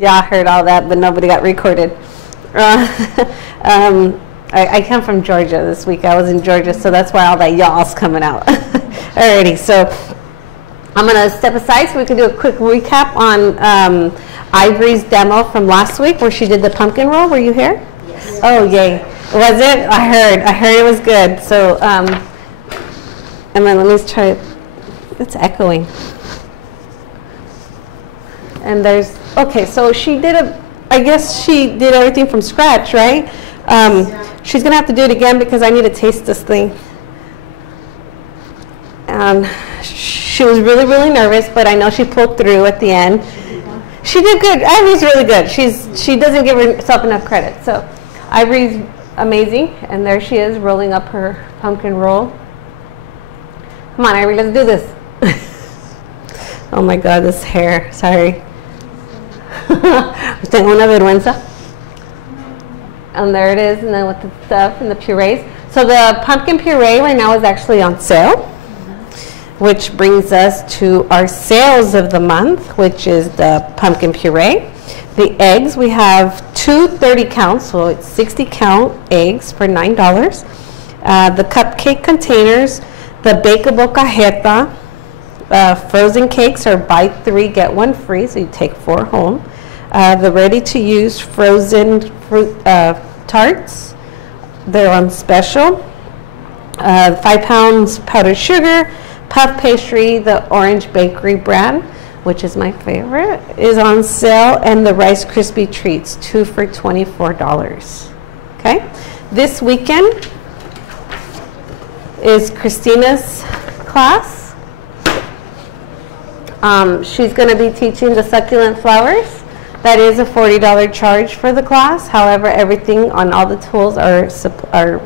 Y'all heard all that, but nobody got recorded. I come from Georgia this week. I was in Georgia, so that's why all that y'all's coming out. Alrighty, so I'm going to step aside so we can do a quick recap on Ivory's demo from last week where she did the pumpkin roll. Were you here? Yes. Oh, yay. Was it? I heard it was good. So, and then let me try it. It's echoing. And there's, okay, so she did I guess she did everything from scratch, right? She's going to have to do it again because I need to taste this thing. And she was really, really nervous, but I know she pulled through at the end. She did good. Ivory's really good. She doesn't give herself enough credit. So Ivory's amazing, and there she is rolling up her pumpkin roll. Come on, Ivory, let's do this. Oh my God, this hair. Sorry. Tengo una vergüenza. And there it is, and then with the stuff and the purees. So the pumpkin puree right now is actually on sale, which brings us to our sales of the month, which is the pumpkin puree. The eggs, we have two 30 count, so it's 60 count eggs for $9. The cupcake containers, the bakeable cajeta, frozen cakes are buy 3, get 1 free, so you take 4 home. The ready-to-use frozen fruit tarts, they're on special. 5 pounds powdered sugar, puff pastry, the Orange Bakery brand, which is my favorite, is on sale, and the Rice Krispie treats, 2 for $24. Okay, this weekend is Christina's class. She's going to be teaching the succulent flowers. That is a $40 charge for the class. However, everything on all the tools are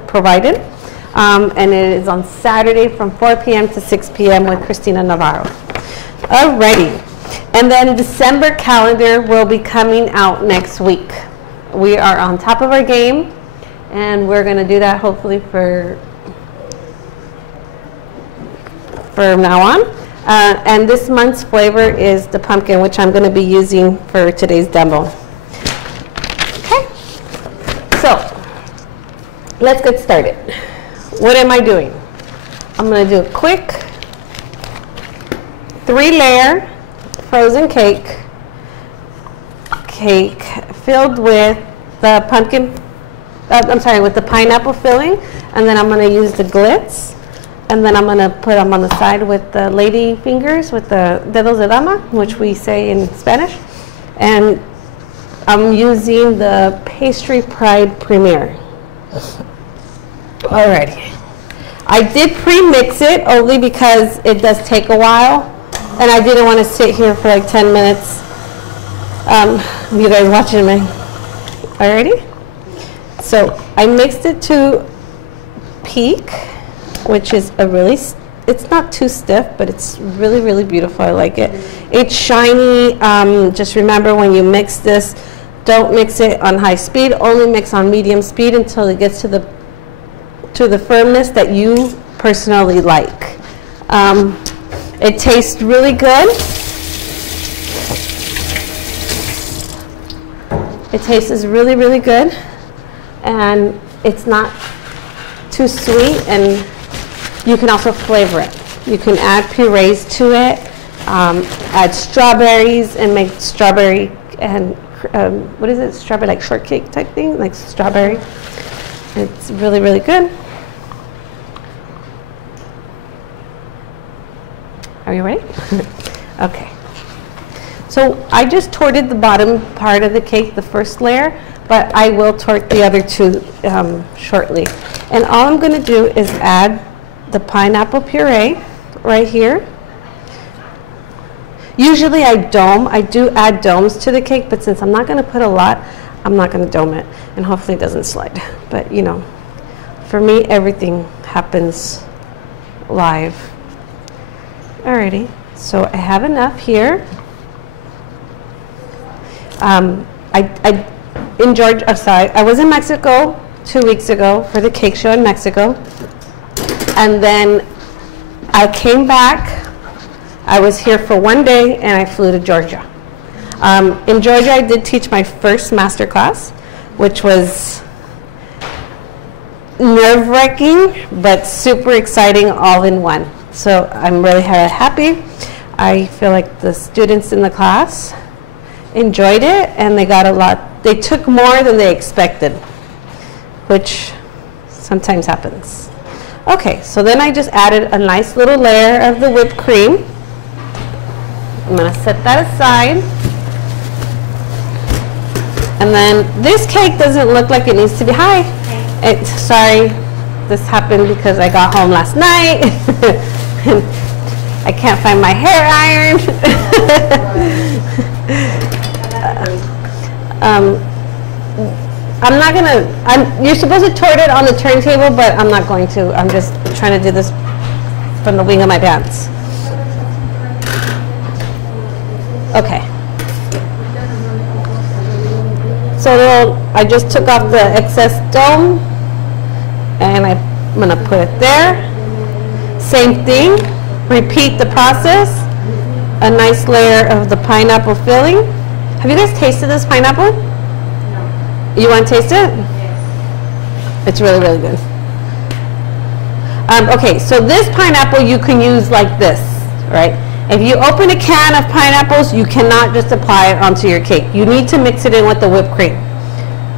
provided. And it is on Saturday from 4 p.m. to 6 p.m. with Christina Navarro. Alrighty. And then December calendar will be coming out next week. We are on top of our game, and we're going to do that hopefully for now on. And this month's flavor is the pumpkin, which I'm going to be using for today's demo. Okay, so let's get started. What am I doing? I'm going to do a quick 3-layer frozen cake filled with the pumpkin, with the pineapple filling, and then I'm going to use the glitz. And then I'm going to put them on the side with the lady fingers, with the dedos de dama, which we say in Spanish. And I'm using the Pastry Pride Premier. Alrighty. I did pre-mix it only because it does take a while. And I didn't want to sit here for like 10 minutes. You guys watching me? Alrighty. So I mixed it to peak, which is it's not too stiff, but it's really, really beautiful. I like it. It's shiny. Just remember, when you mix this, don't mix it on high speed. Only mix on medium speed until it gets to the firmness that you personally like. It tastes really good. It tastes really, really good, and it's not too sweet, and you can also flavor it. You can add purees to it, add strawberries and make strawberry and what is it? Strawberry like shortcake type thing, like strawberry. It's really, really good. Are you ready? Okay. So I just torted the bottom part of the cake, the first layer, but I will torte the other 2 shortly. And all I'm going to do is add the pineapple puree right here. Usually I do add domes to the cake, but since I'm not going to put a lot, I'm not going to dome it, and hopefully it doesn't slide. But you know, for me, everything happens live. Alrighty, so I have enough here. I was in Mexico 2 weeks ago for the cake show in Mexico, and then I came back. I was here for 1 day, and I flew to Georgia. In Georgia, I did teach my first master class, which was nerve-wracking, but super exciting all in one. So I'm really happy. I feel like the students in the class enjoyed it, and they got a lot. They took more than they expected, which sometimes happens. Okay, so then I just added a nice little layer of the whipped cream. I'm going to set that aside. And then this cake doesn't look like it needs to be high. Sorry, this happened because I got home last night. And I can't find my hair iron. I'm not going to, you're supposed to tort it on the turntable, but I'm not going to. I'm just trying to do this from the wing of my pants. Okay. So I just took off the excess dome, and I'm going to put it there. Same thing. Repeat the process. A nice layer of the pineapple filling. Have you guys tasted this pineapple? No. You want to taste it? Yes. It's really, really good. Okay, so this pineapple you can use like this, right? If you open a can of pineapples, you cannot just apply it onto your cake. You need to mix it in with the whipped cream.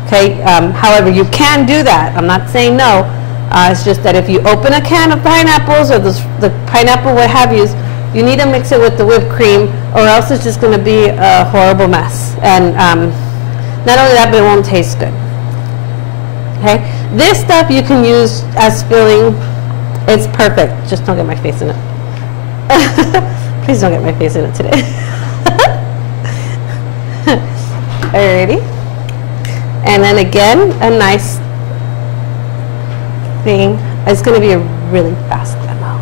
Okay. However, you can do that. I'm not saying no. It's just that if you open a can of pineapples or the pineapple what have you need to mix it with the whipped cream, or else it's just going to be a horrible mess. And not only that, but it won't taste good. Okay. This stuff you can use as filling. It's perfect. Just don't get my face in it. Please don't get my face in it today. Alrighty. And then again, a nice thing. It's going to be a really fast demo.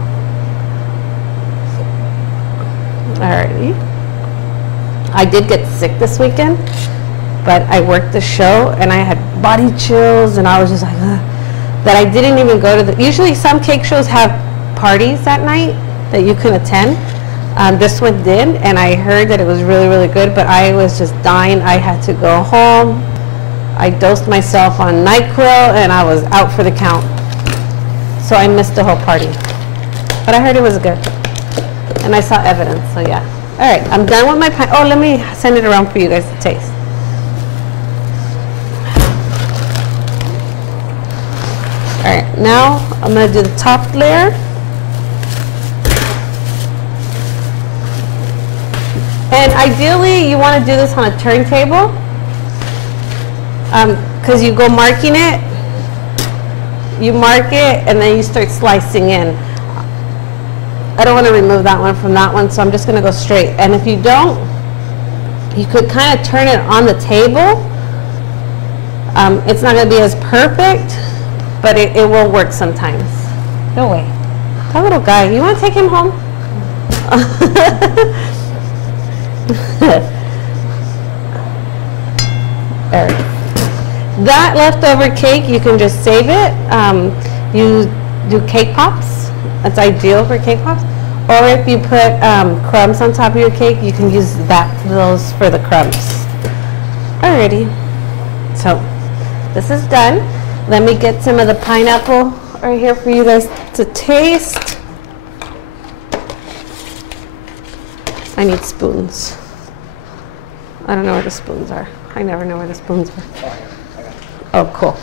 Alrighty. I did get sick this weekend, but I worked the show and I had body chills, and I was just like, ugh, that I didn't even go to the. Usually some cake shows have parties that night that you can attend. This one did, and I heard that it was really, really good, but I was just dying. I had to go home. I dosed myself on NyQuil, and I was out for the count. So I missed the whole party. But I heard it was good, and I saw evidence, so yeah. All right, I'm done with my pie. Oh, let me send it around for you guys to taste. All right, now I'm going to do the top layer. And ideally, you want to do this on a turntable, because you go marking it, you mark it, and then you start slicing in. I don't want to remove that one from that one, so I'm just going to go straight. And if you don't, you could kind of turn it on the table. It's not going to be as perfect, but it will work sometimes. Go away. That little guy, you want to take him home? That leftover cake, you can just save it. You do cake pops. That's ideal for cake pops. Or if you put crumbs on top of your cake, you can use those for the crumbs. Alrighty. So this is done. Let me get some of the pineapple right here for you guys to taste. I need spoons. I don't know where the spoons are. I never know where the spoons are. Oh, cool.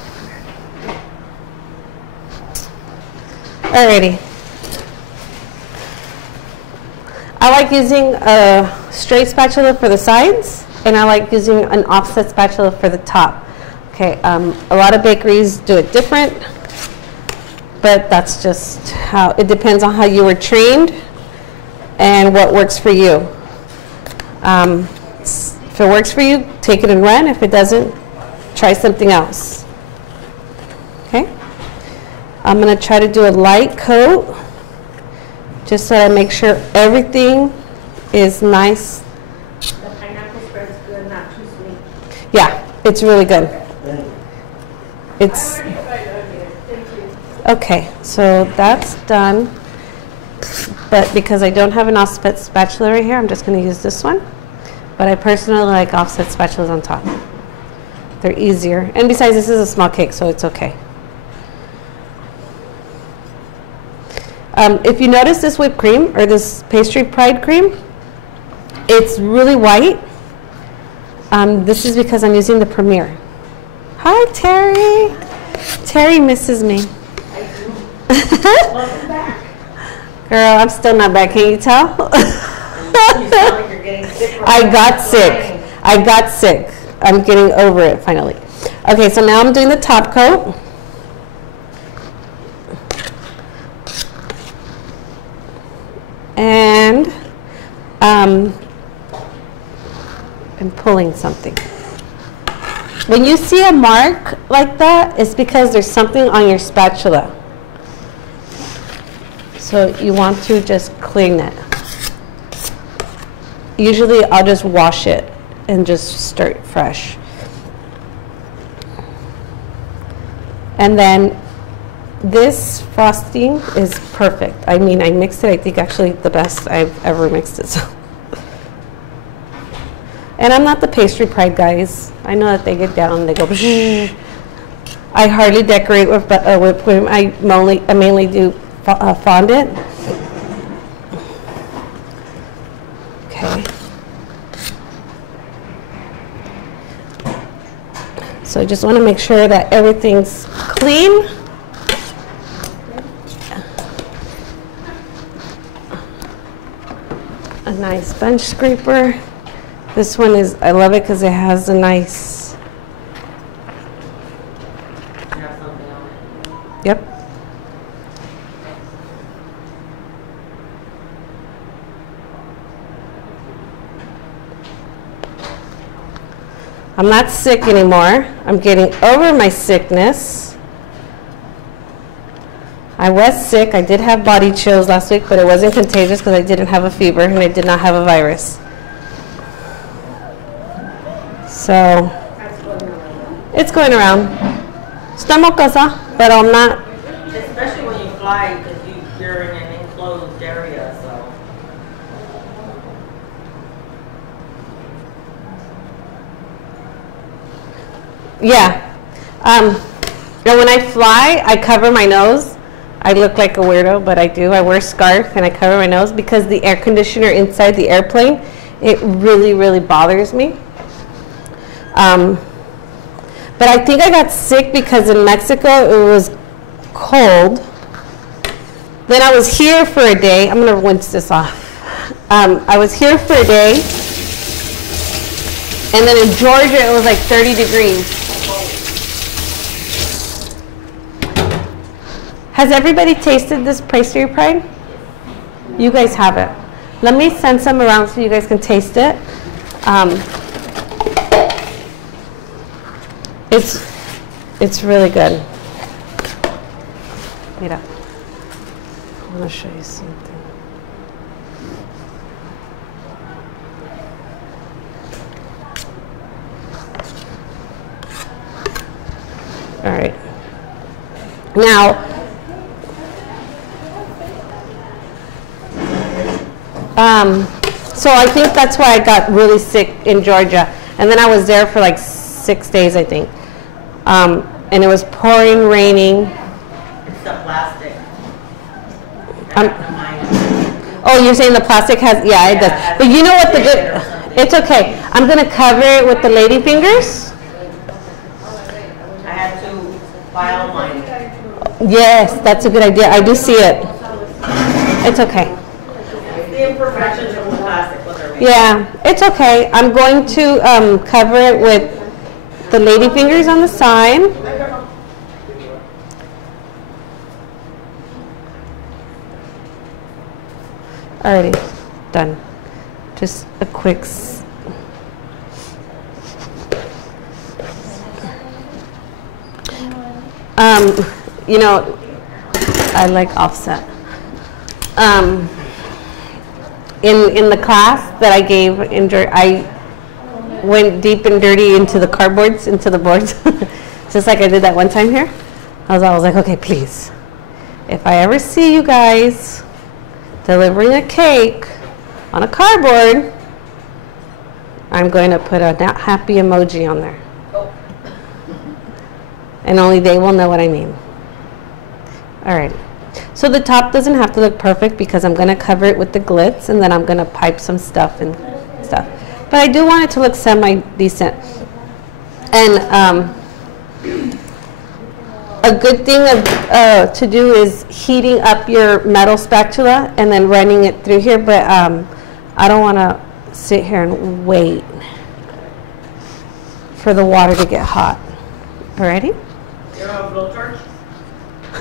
Alrighty. I like using a straight spatula for the sides, and I like using an offset spatula for the top. Okay, a lot of bakeries do it different, but that's just how, it depends on how you were trained and what works for you. If it works for you, take it and run. If it doesn't, try something else. Okay? I'm going to try to do a light coat just so I make sure everything is nice. The pineapple spread is good, not too sweet. Yeah, it's really good. It's okay, so that's done. But because I don't have an offset spatula right here, I'm just going to use this one. But I personally like offset spatulas on top. They're easier. And besides, this is a small cake, so it's okay. If you notice this whipped cream, or this Pastry Pride cream, it's really white. This is because I'm using the Premier. Hi, Terry. Terry misses me. Welcome back. Girl, I'm still not back. Can you tell? You sound like you're getting sick. I got sick. I got sick. I'm getting over it finally. Okay, so now I'm doing the top coat. And I'm pulling something. When you see a mark like that, it's because there's something on your spatula. So you want to just clean it. Usually I'll just wash it and just start fresh. And then this frosting is perfect. I mean, I mixed it, I think actually the best I've ever mixed it. So. And I'm not the Pastry Pride guys. I know that they get down, they go, I hardly decorate with whipped cream. I mainly do fondant. Okay. So I just want to make sure that everything's clean. A nice bench scraper. This one is, I love it because it has a nice. Yep. I'm not sick anymore. I'm getting over my sickness. I was sick. I did have body chills last week, but it wasn't contagious because I didn't have a fever and I did not have a virus. So, it's going around. Está mocosa, but I'm not. Especially when you fly, because you're in an enclosed area, so. Yeah. And when I fly, I cover my nose. I look like a weirdo, but I do. I wear a scarf and I cover my nose because the air conditioner inside the airplane, it really, really bothers me. But I think I got sick because in Mexico it was cold. Then I was here for a day. I'm going to rinse this off. I was here for a day. And then in Georgia it was like 30 degrees. Has everybody tasted this Pastry Pride? You guys have it. Let me send some around so you guys can taste it. It's really good. Mira, I want to show you something. All right. Now, so I think that's why I got really sick in Georgia. And then I was there for like 6 days, I think. And it was pouring, raining. It's the plastic. Oh, you're saying the plastic has, yeah, it does. But you know what the good, it's okay. I'm going to cover it with the lady fingers. I had to file mine. Yes, that's a good idea. I do see it. It's okay. The imperfections of the plastic, what they're made. Yeah, it's okay. I'm going to cover it with the lady fingers on the side. Alrighty, done. Just a quick. You know, I like offset. In the class that I gave, I went deep and dirty into the cardboards, into the boards, just like I did that one time here. I was like, okay, please, if I ever see you guys delivering a cake on a cardboard, I'm going to put a not happy emoji on there. Oh. And only they will know what I mean. All right. So the top doesn't have to look perfect because I'm going to cover it with the glitz and then I'm going to pipe some stuff and stuff. But I do want it to look semi-decent. And a good thing to do is heating up your metal spatula and then running it through here. But I don't want to sit here and wait for the water to get hot. Alrighty? You don't have a blowtorch?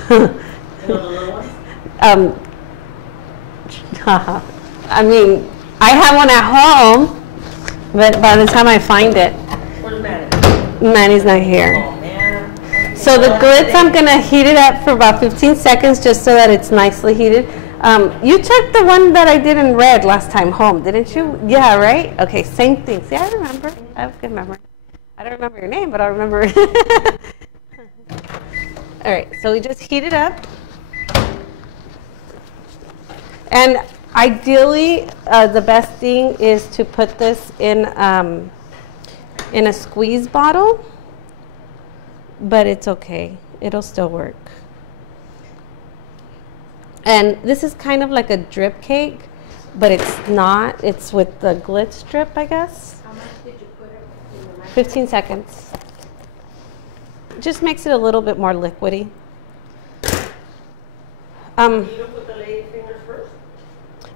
You know the little ones? I mean, I have one at home, but by the time I find it, Where's Manny? Manny's not here. Oh, man. So the glitz, I'm going to heat it up for about 15 seconds just so that it's nicely heated. You took the one that I did in red last time home, didn't you? Yeah, right? Okay, same thing. See, I remember. I have good memory. I don't remember your name, but I remember. All right, so we just heat it up. And ideally, the best thing is to put this in a squeeze bottle, but it's okay. It'll still work. And this is kind of like a drip cake, but it's not. It's with the glitz drip, I guess. How much did you put it in the microwave? 15 seconds. Just makes it a little bit more liquidy. You don't put the lady fingers first?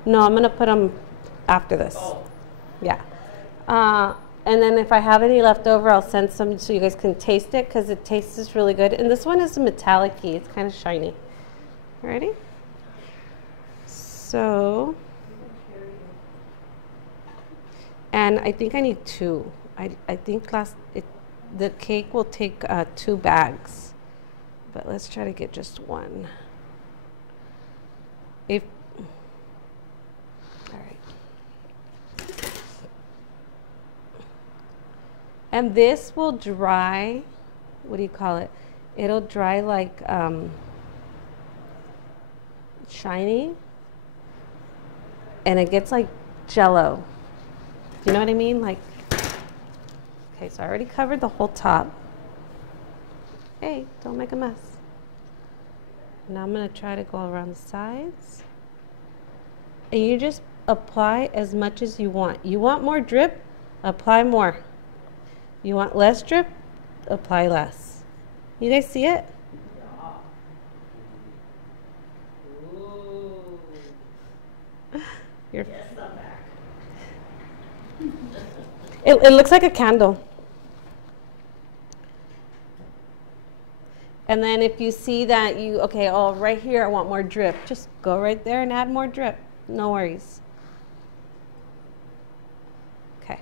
No, I'm going to put them after this. Oh. Yeah. And then if I have any left over, I'll send some so you guys can taste it because it tastes really good. And this one is metallic-y. It's kind of shiny. Ready? So, and I think I need 2. I think the cake will take 2 bags, but let's try to get just 1. All right. And this will dry, what do you call it? It'll dry like shiny, and it gets like Jell-O. Do you know what I mean? Like, okay, so I already covered the whole top. Hey, don't make a mess. Now I'm going to try to go around the sides. And you just apply as much as you want. You want more drip? Apply more. You want less drip? Apply less. You guys see it? Yes, I'm back. It looks like a candle. And then if you see that okay, oh, right here I want more drip, just go right there and add more drip. No worries. Okay.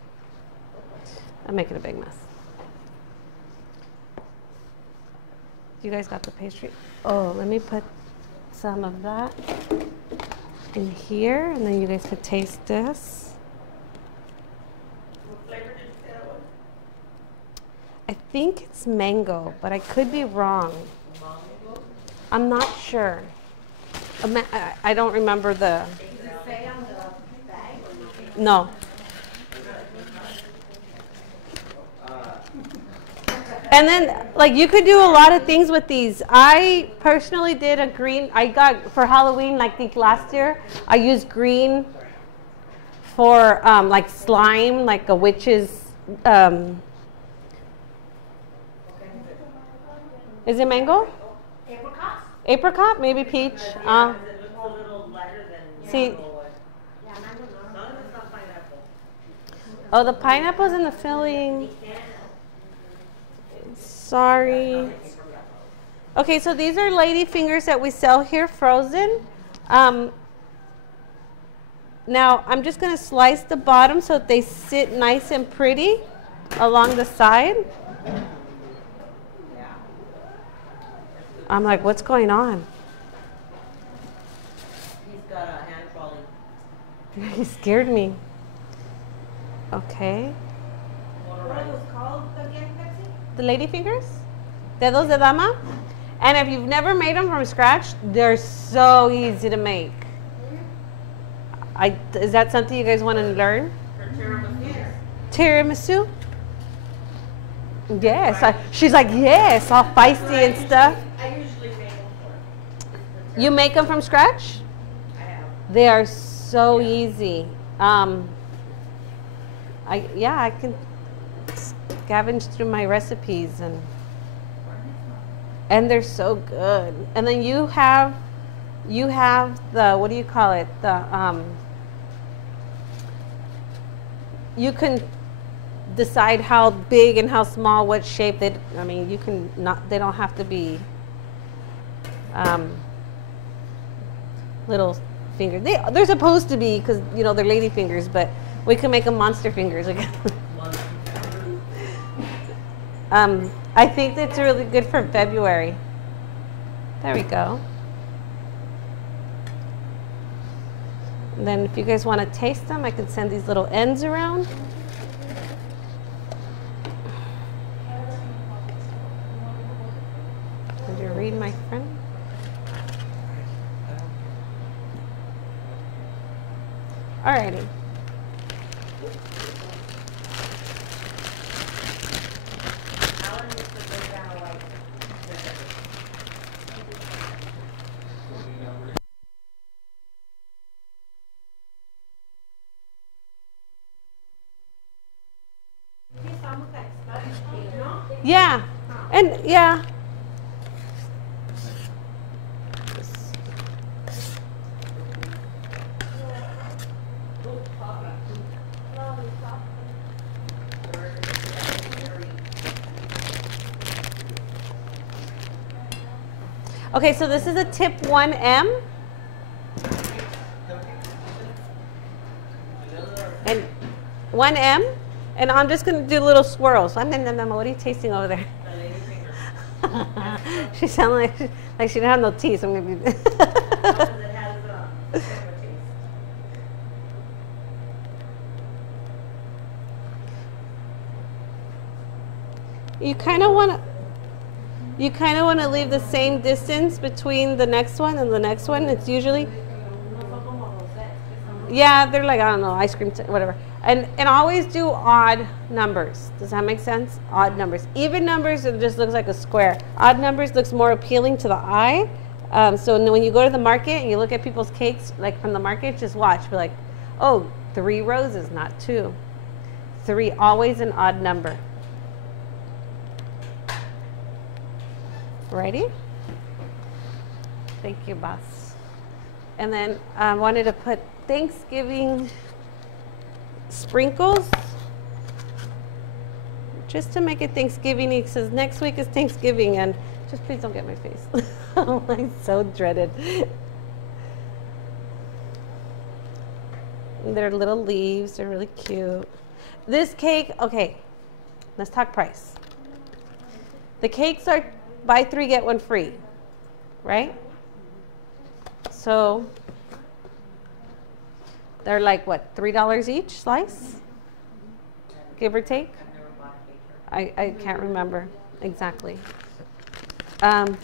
I'm making a big mess. You guys got the pastry? Oh, let me put some of that in here, and then you guys could taste this. What flavor did you say that was? I think it's mango, but I could be wrong. Mango? I'm not sure. I don't remember the... Does it say on the bag or not? No. And then, like, you could do a lot of things with these. I personally did a green. I got, for Halloween, I think last year, I used green for, like, slime, like a witch's, is it mango? Apricot? Apricot? Maybe peach? It looks a little lighter than See- mango one. Yeah, mango no. As long as it's not pineapple. Oh, the pineapple's in the filling. Sorry. Okay, so these are lady fingers that we sell here frozen. Now, I'm just going to slice the bottom so that they sit nice and pretty along the side. I'm like, what's going on? He's got a hand trolley. He scared me. Okay. What are those called again, Pepsi? The lady fingers? Dedos de dama? And if you've never made them from scratch, they're so easy to make. Is that something you guys want to learn? For tiramisu. Tiramisu? Yes. She's like, yes, all feisty and stuff. I usually make them for. You make them from scratch? I have. They are so easy. I can scavenge through my recipes and they're so good. And then you have the, what do you call it? You can decide how big and how small, what shape they, I mean, you can not, they don't have to be little fingers. They're supposed to be, because you know they're lady fingers, but we can make them monster fingers again. I think that's really good for February. There we go. And then if you guys want to taste them, I can send these little ends around. Did you read my friend? Alrighty. Yeah, and yeah. Okay, so this is a tip 1M. And 1M. And I'm just going to do little swirls. What are you tasting over there? She sounds like she didn't have no teeth. So I'm going to be You kind of want to leave the same distance between the next one and the next one. It's usually, yeah, they're like, I don't know, ice cream, whatever. And always do odd numbers. Does that make sense? Odd numbers. Even numbers, it just looks like a square. Odd numbers looks more appealing to the eye. So when you go to the market and you look at people's cakes, like from the market, just watch. Be like, oh, 3 roses, not 2. 3, always an odd number. Ready? Thank you, boss. And then I wanted to put Thanksgiving sprinkles just to make it Thanksgiving-y, because next week is Thanksgiving, and just please don't get my face. I'm so dreaded. And they're little leaves, they're really cute. This cake, okay, let's talk price. The cakes are buy 3, get 1 free, right? So they're like, what, $3 each slice? Give or take? I can't remember exactly. And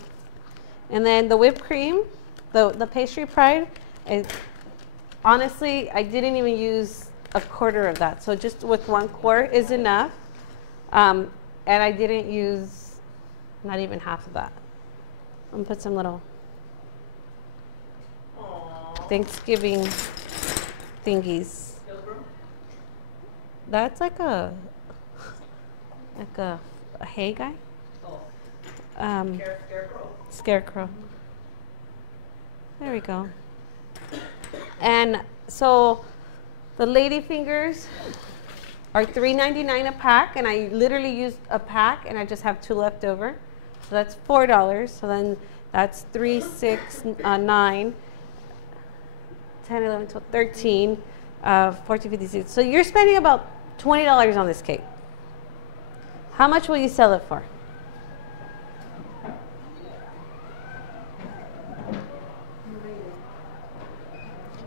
then the whipped cream, the pastry pride, honestly, I didn't even use a quarter of that. So just with 1 quart is enough. And I didn't use not even half of that. I'm gonna put some little Thanksgiving thingies. That's like a hay guy. Scarecrow. There we go. And so the lady fingers are $3.99 a pack, and I literally used a pack, and I just have 2 left over. So that's $4. So then that's 3, 6, 9, 10, 11, 12, 13, 14, 15, 16. So you're spending about $20 on this cake. How much will you sell it for?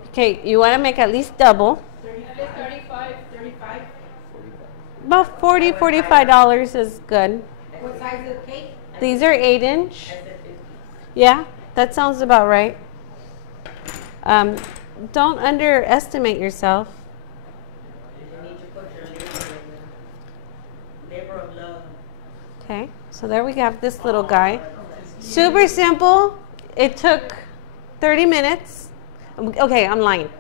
Okay, you want to make at least double. 35, 35. About $40, $45 is good. What size is the cake? These are 8-inch. Yeah, that sounds about right. Don't underestimate yourself. So there we have this little guy. Super simple. It took 30 minutes. Okay, I'm lying.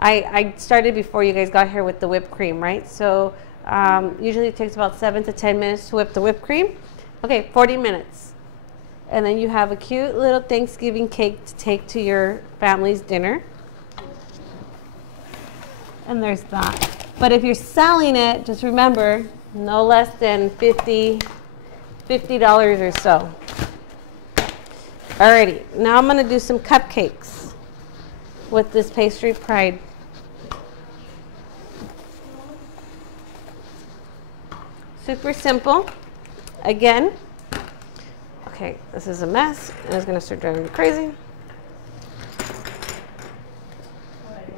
I started before you guys got here with the whipped cream, right? So usually it takes about 7 to 10 minutes to whip the whipped cream. Okay, 40 minutes. And then you have a cute little Thanksgiving cake to take to your family's dinner. And there's that. But if you're selling it, just remember, no less than $50 or so. Alrighty, now I'm gonna do some cupcakes with this Pastry Pride. Super simple. Again, okay, this is a mess, and it's gonna start driving me crazy.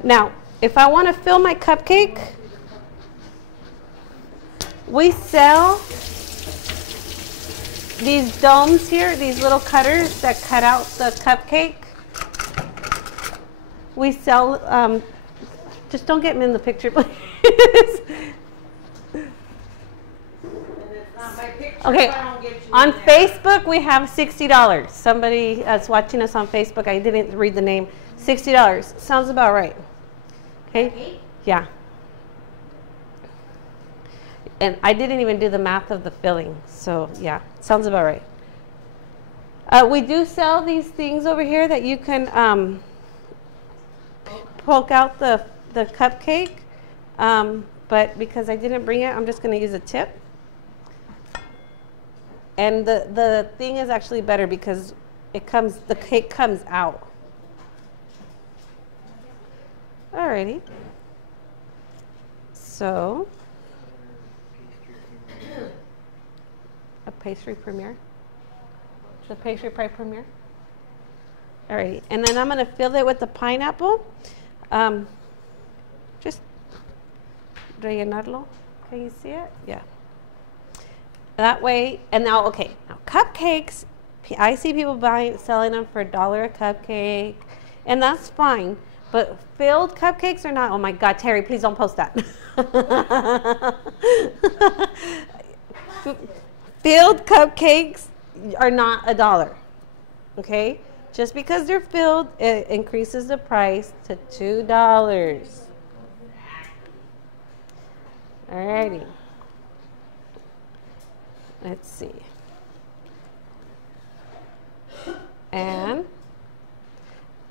Now, if I wanna fill my cupcake, we sell these domes here, these little cutters that cut out the cupcake. We sell, just don't get me in the picture, please. Okay, on Facebook we have $60. Somebody that's watching us on Facebook, I didn't read the name, $60. Sounds about right. Okay? Yeah. And I didn't even do the math of the filling, so yeah, sounds about right. We do sell these things over here that you can poke out the cupcake, but because I didn't bring it, I'm just going to use a tip. And the thing is actually better because the cake comes out. Alrighty. So, a pastry premiere. The Pastry Pride premiere. Alrighty, and then I'm going to fill it with the pineapple. Just rellenarlo. Can you see it? Yeah. That way, and now, okay, now cupcakes, I see people selling them for $1 a cupcake, and that's fine. But filled cupcakes are not, oh my God, Terry, please don't post that. Filled cupcakes are not $1, okay? Just because they're filled, it increases the price to $2. Alrighty. Let's see. And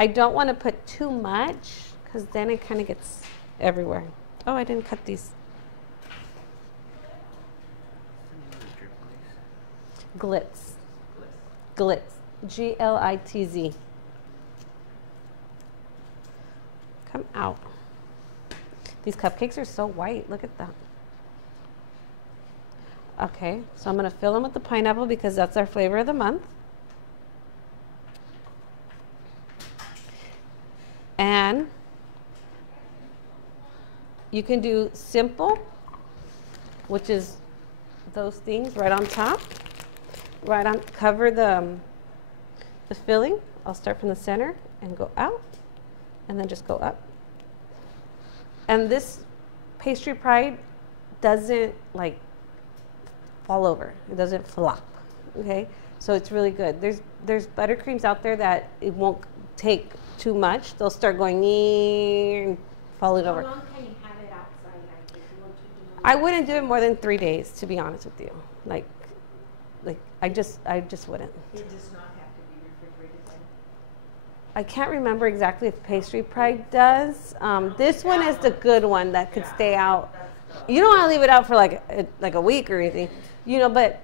I don't want to put too much because then it kind of gets everywhere. Oh, I didn't cut these. Glitz. Glitz. Glitz. Come out. These cupcakes are so white. Look at that. Okay, so I'm going to fill them with the pineapple because that's our flavor of the month. And you can do simple, which is those things right on top. Right on, cover the filling. I'll start from the center and go out, and then just go up. And this Pastry Pride doesn't like fall over. It doesn't flop. Okay, so it's really good. There's buttercreams out there that it won't take too much. They'll start going and fall it over. How long can you have it outside? I wouldn't do it more than 3 days, to be honest with you. Like I just wouldn't. It does not have to be refrigerated then? I can't remember exactly if Pastry Pride does. This one is the good one that could stay out. You don't want to leave it out for like a week or anything, you know. But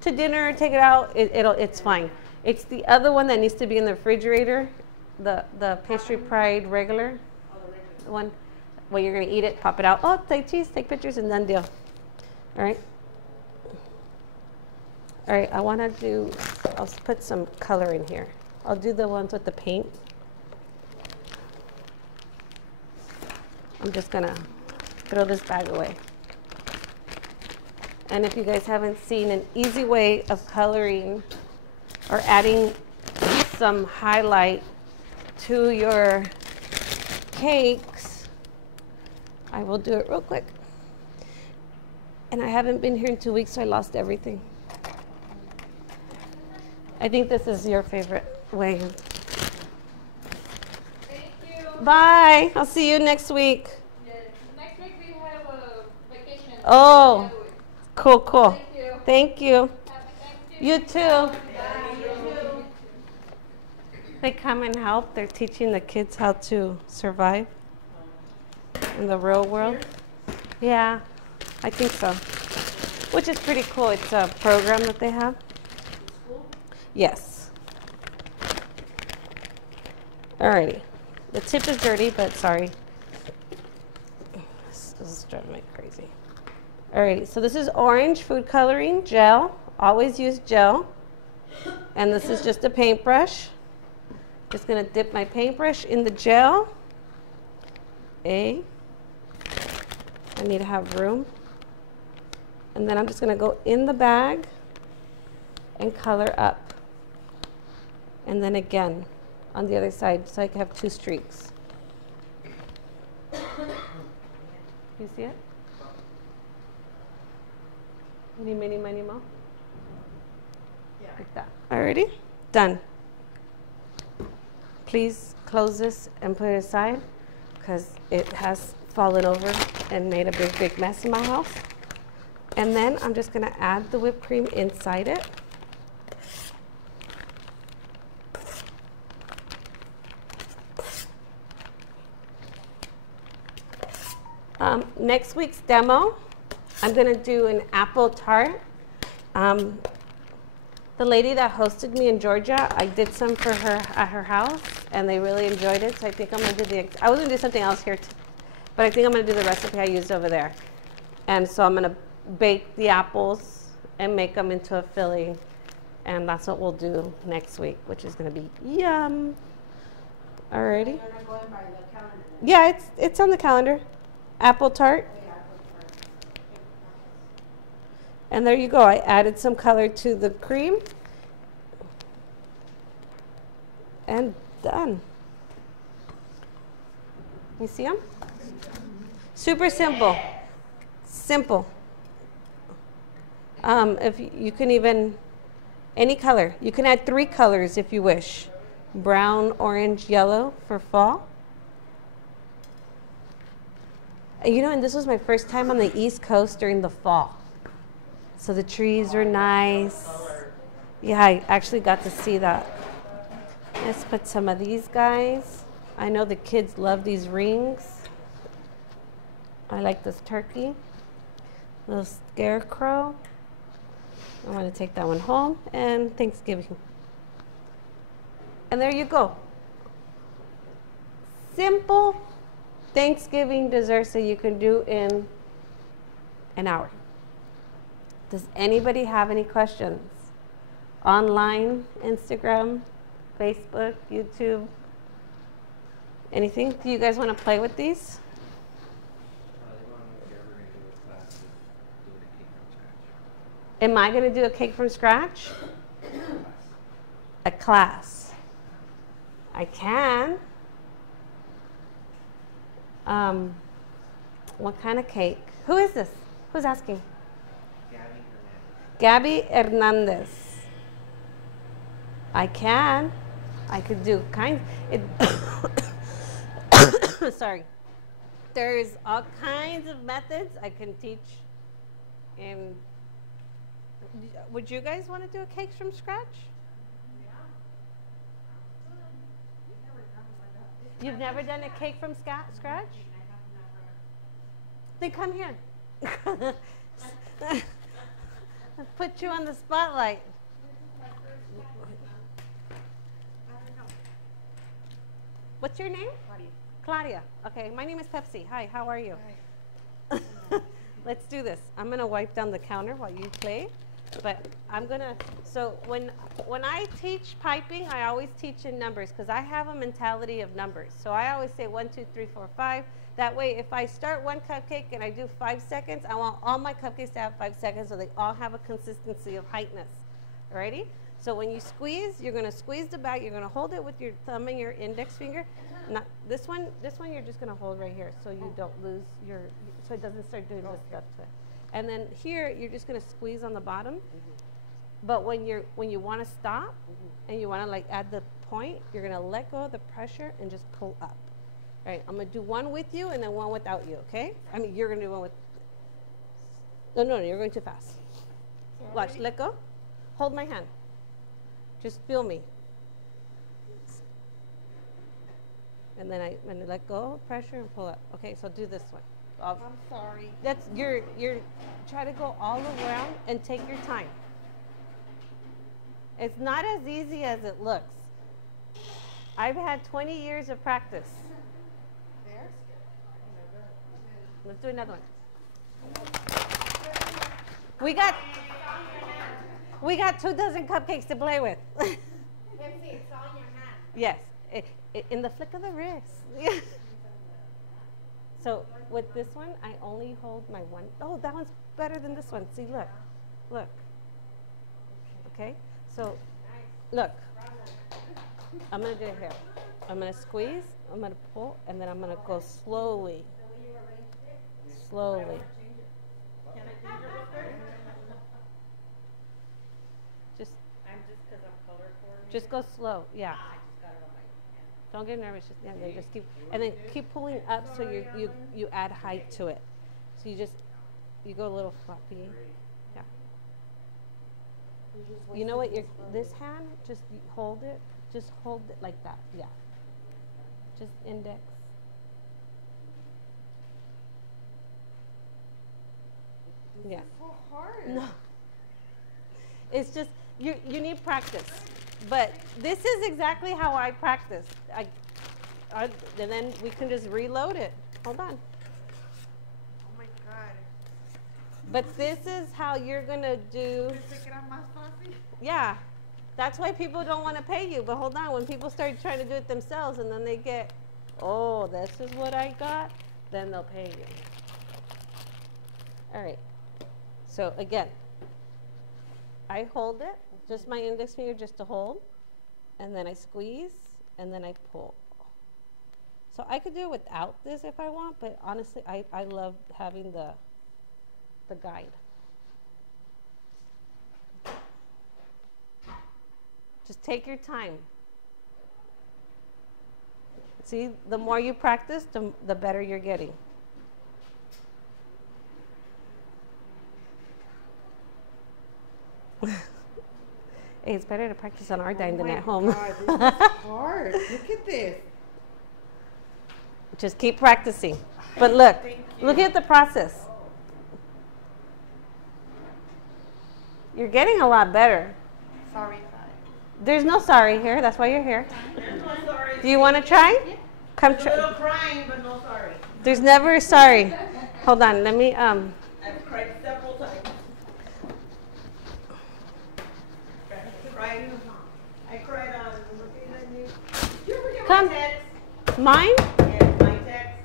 to dinner, take it out. It's fine. It's the other one that needs to be in the refrigerator. The Pastry Pride regular, the one where you're gonna eat it, pop it out. Oh, take cheese, take pictures, and done deal. All right. All right. I'll put some color in here. I'll do the ones with the paint. I'm just gonna throw this bag away. And if you guys haven't seen an easy way of coloring or adding some highlight to your cakes, I will do it real quick. And I haven't been here in 2 weeks, so I lost everything. I think this is your favorite way. Thank you. Bye. I'll see you next week. Yes. Next week we have a vacation. Oh, cool, cool. Thank you. Thank you. Happy Thanksgiving. You too. Bye. They come and help. They're teaching the kids how to survive in the real world. Yeah, I think so. Which is pretty cool. It's a program that they have. Yes. Alrighty. The tip is dirty, but sorry. This is driving me crazy. Alrighty, so this is orange food coloring gel. Always use gel. And this is just a paintbrush. Just gonna dip my paintbrush in the gel. I need to have room. And then I'm just gonna go in the bag and color up. And then again on the other side, so I can have 2 streaks. You see it? Any, mini, miny, mo? Yeah. Like that. Alrighty? Done. Please close this and put it aside because it has fallen over and made a big mess in my house. And then I'm just going to add the whipped cream inside it. Next week's demo, I'm going to do an apple tart. The lady that hosted me in Georgia, I did some for her at her house, and they really enjoyed it. So I think I'm going to do I was going to do something else here, too, but I think I'm going to do the recipe I used over there. And so I'm going to bake the apples and make them into a filling, and that's what we'll do next week, which is going to be yum. Alrighty. You're not going by the calendar. Yeah, it's on the calendar. Apple tart. Oh, yeah, apple tart. And there you go. I added some color to the cream. And done. You see them? Super simple. Simple. If you can even, any color. You can add 3 colors if you wish. Brown, orange, yellow for fall. You know, and this was my first time on the East Coast during the fall. So the trees were nice. Yeah, I actually got to see that. Let's put some of these guys. I know the kids love these rings. I like this turkey. Little scarecrow. I want to take that one home. And Thanksgiving. And there you go. Simple Thanksgiving dessert that you can do in an hour. Does anybody have any questions? Online, Instagram, Facebook, YouTube, anything? Do you guys want to play with these? Am I going to do a cake from scratch? A class. I can. What kind of cake? Who is this? Who's asking? Gabby Hernandez. I can. I could do kind. Sorry. There's all kinds of methods I can teach. And would you guys want to do a cake from scratch? You've never done a cake from scratch? Then come here. Put you on the spotlight. What's your name? Claudia. Okay, my name is Pepsi. Hi, how are you? Hi. Let's do this. I'm going to wipe down the counter while you play. But I'm going to, so when I teach piping, I always teach in numbers because I have a mentality of numbers. So I always say 1, 2, 3, 4, 5. That way, if I start one cupcake and I do 5 seconds, I want all my cupcakes to have 5 seconds so they all have a consistency of heightness. Alrighty? So when you squeeze, you're going to squeeze the bag. You're going to hold it with your thumb and your index finger. Not this one you're just going to hold right here so you don't lose your, so it doesn't start doing this stuff to it. And then here, you're just going to squeeze on the bottom. But when you want to stop and you want to like add the point, you're going to let go of the pressure and just pull up. All right, I'm going to do one with you and then one without you, okay? I mean, you're going to do one with, no, you're going too fast. Sorry. Watch, let go. Hold my hand. Just feel me. And then I'm going to let go of pressure and pull up. Okay, so do this one. I'm sorry. That's, you're try to go all around and take your time. It's not as easy as it looks. I've had 20 years of practice. Let's do another one. We got 2 dozen cupcakes to play with. Pepsi, it's on your hand. Yes, in the flick of the wrist. So with this one, I only hold my one. Oh, that one's better than this one. See, look. Okay, so look. I'm gonna do it here. I'm gonna squeeze. I'm gonna pull, and then I'm gonna go slowly. Slowly. Just go slow. Yeah. Don't get nervous. Just keep, and then keep pulling up so you add height to it. So you go a little floppy. Yeah. You know what? This hand, just hold it. Just hold it like that. Yeah. Just index. Yeah. So hard. No. It's just you need practice. But this is exactly how I practice. And then we can just reload it. Hold on. Oh my God. But this is how you're gonna do. Yeah. That's why people don't want to pay you. But hold on, when people start trying to do it themselves and then they get, oh, this is what I got, then they'll pay you. All right. So again, I hold it, just my index finger just to hold, and then I squeeze, and then I pull. So I could do it without this if I want, but honestly, I love having the guide. Just take your time. See, the more you practice, the better you're getting. Hey, it's better to practice on our dime than at home. God, this is hard. Look at this. Just keep practicing. But look at the process. You're getting a lot better. Sorry. There's no sorry here. That's why you're here. There's no sorry. Do you want to try? Yeah. Come A try. little crying, but no sorry. There's never a sorry. Hold on. Let me I've cried several times. I cried on. You ever get Come. my text? mine. Yeah, my text.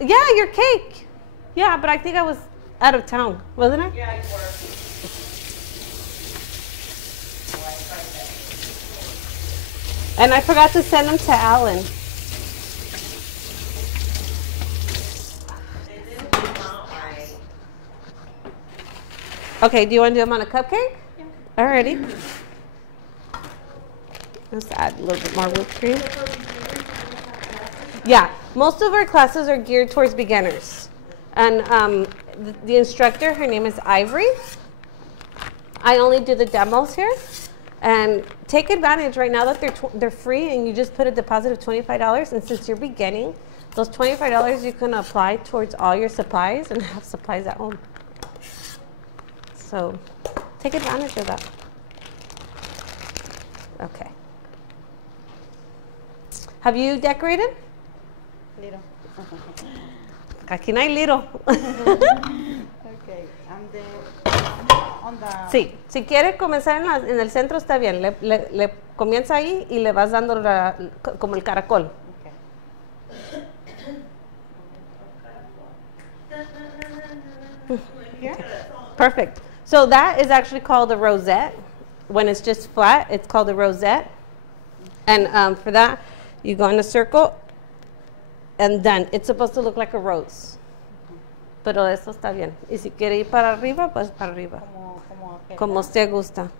Yeah, your cake. Yeah, but I think I was out of town, wasn't I? Yeah, you were. And I forgot to send them to Alan. Okay, do you want to do them on a cupcake? Yeah. Alrighty. Let's add a little bit more whipped cream. Yeah, most of our classes are geared towards beginners. And the instructor, her name is Ivory. I only do the demos here. And take advantage right now that they're free and you just put a deposit of $25. And since you're beginning, those $25 you can apply towards all your supplies and have supplies at home. So take advantage of that. Okay. Have you decorated? Little. Aquí no hay little. Okay, and then on the... Sí, si quiere comenzar en el centro está bien. Le comienza ahí y le vas dando como el caracol. Here? Perfect. So that is actually called a rosette. When it's just flat, it's called a rosette. And for that, you go in a circle, and then it's supposed to look like a rose. Pero eso está bien. Y si quiere ir para arriba, pues para arriba. Como Okay. como usted gusta.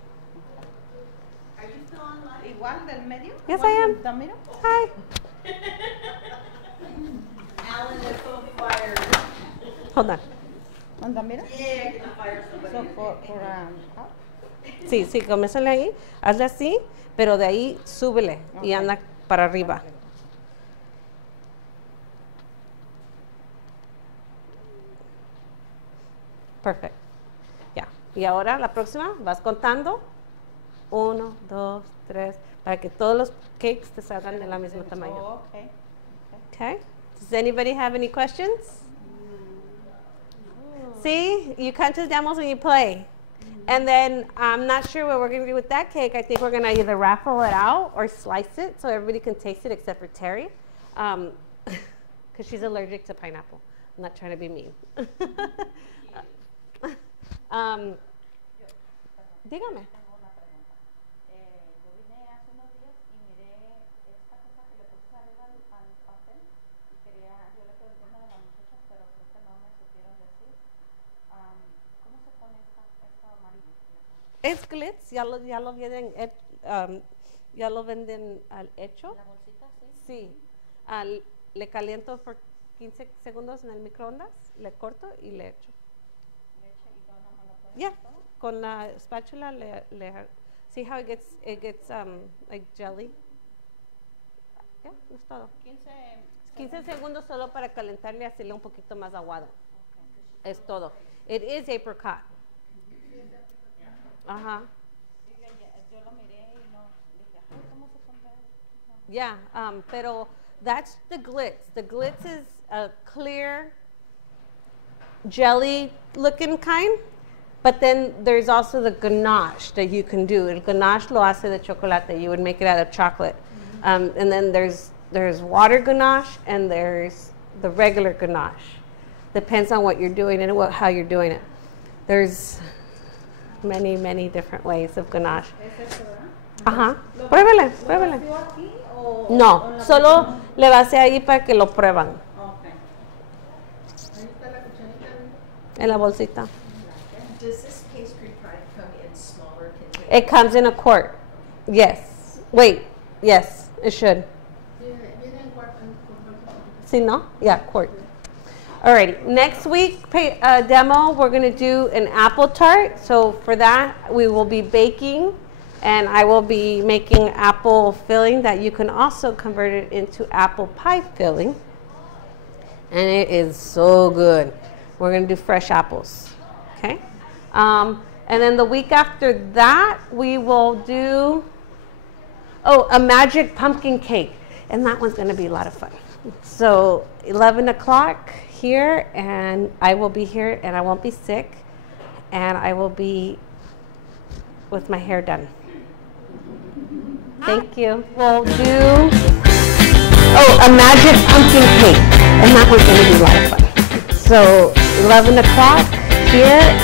Igual del medio. Yes, Igual I am. del medio. Hi. Alan is so fired. Hold on. ¿On the middle? Yeah, get the fire somebody. So for up. Sí, sí, comiénzale ahí, hazle así, pero de ahí súbele y Ok. anda para arriba. Perfect. Ya. Y ahora la próxima, vas contando. 1, 2, 3, para que todos los cakes te salgan de la misma tamaño. Oh, okay. Okay. Does anybody have any questions? See, you count demos when you play. And then I'm not sure what we're going to do with that cake. I think we're going to either raffle it out or slice it so everybody can taste it except for Terry. Because she's allergic to pineapple. I'm not trying to be mean. Dígame. Tengo una pregunta. Yo vine hace unos días y miré esta cosa que le puse arriba al pastel y yo le pregunté a una de las muchachas, pero creo que no me supieron decir. ¿Cómo se pone esta amarilla? Es glitz, ya lo venden al hecho. ¿La bolsita? Sí. Sí. Le caliento por 15 segundos en el microondas, le corto y le echo. Leche y todo, ¿no me lo pueden Yeah, todo? con la espátula see how it gets like jelly. Yeah, es todo. 15 segundos solo para calentarle y hacerle un poquito más aguado. Es todo. It is apricot. Ajá. Yo lo miré y no dije, ay, ¿cómo se pone? No. Yeah, pero that's the glitz. The glitz is a clear jelly looking kind, but then there's also the ganache that you can do. El ganache lo hace de chocolate. You would make it out of chocolate. And then there's water ganache and there's the regular ganache. Depends on what you're doing and how you're doing it. There's many, many different ways of ganache. ¿Es eso, verdad? Ajá. Pruébele, pruébele. ¿Lo aquí o No, en la solo cocina? le vacía ahí para que lo prueban Okay. Ahí está la cucharita. en la bolsita. Does this pastry pie come in smaller containers? It comes in a quart. Yes. Wait. Yes, it should. See, no? Yeah, quart. Alrighty. Next week demo, we're going to do an apple tart. So for that, we will be baking, and I will be making apple filling that you can also convert it into apple pie filling. And it is so good. We're going to do fresh apples. Okay? And then the week after that, we will do, a magic pumpkin cake. And that one's going to be a lot of fun. So 11 o'clock here, and I will be here, and I won't be sick, and I will be with my hair done. Thank you. We'll do, a magic pumpkin cake. And that one's going to be a lot of fun. So 11 o'clock here.